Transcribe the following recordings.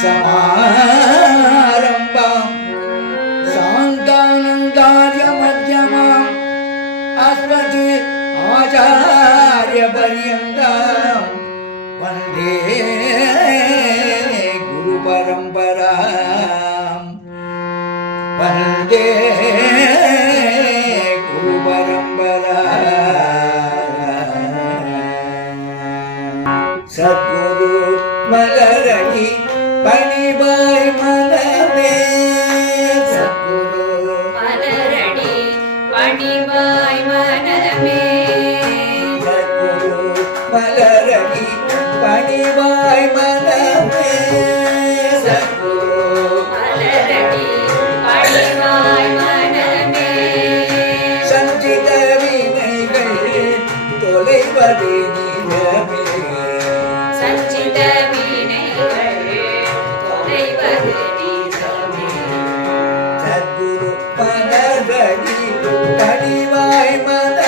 சமாரம்பாம். சாந்தானந்தாரிய மத்தியமாம் அஸ்மதி ஆச்சாரிய பரியந்தாம் வந்தே குரு பரம்பராம் வந்தே பாய் மலரே சத்குரு மலரடி பணிவாய் மனமே சத்குரு மலரடி பணிவாய் மனமே சத்குரு மலரடி பணிவாய் மனமே. சஞ்சித வினைகள் தொலைவதே. சத்குரு பதர்வடி கனிவாய் மத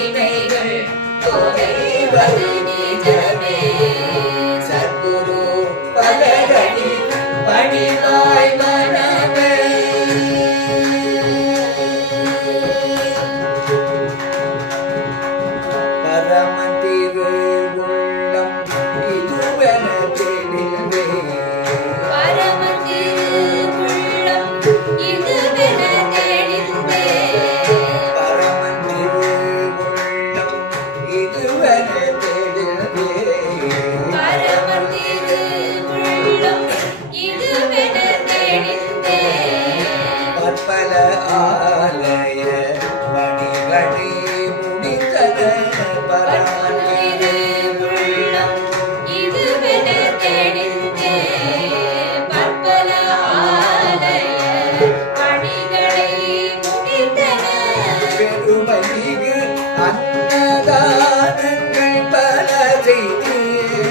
அன்னதானங்கள் பல செய்து.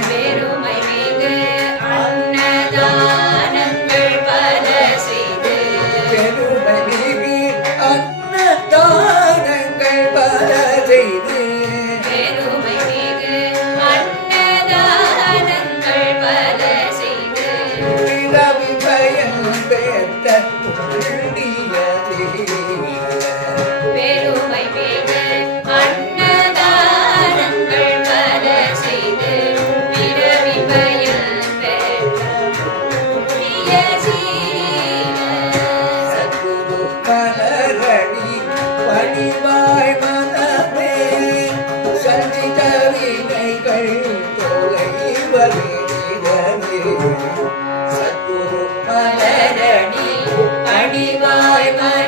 பெருமை மிகு அன்னதானங்கள் பல செய்து. பெருமை Maggie, my, my.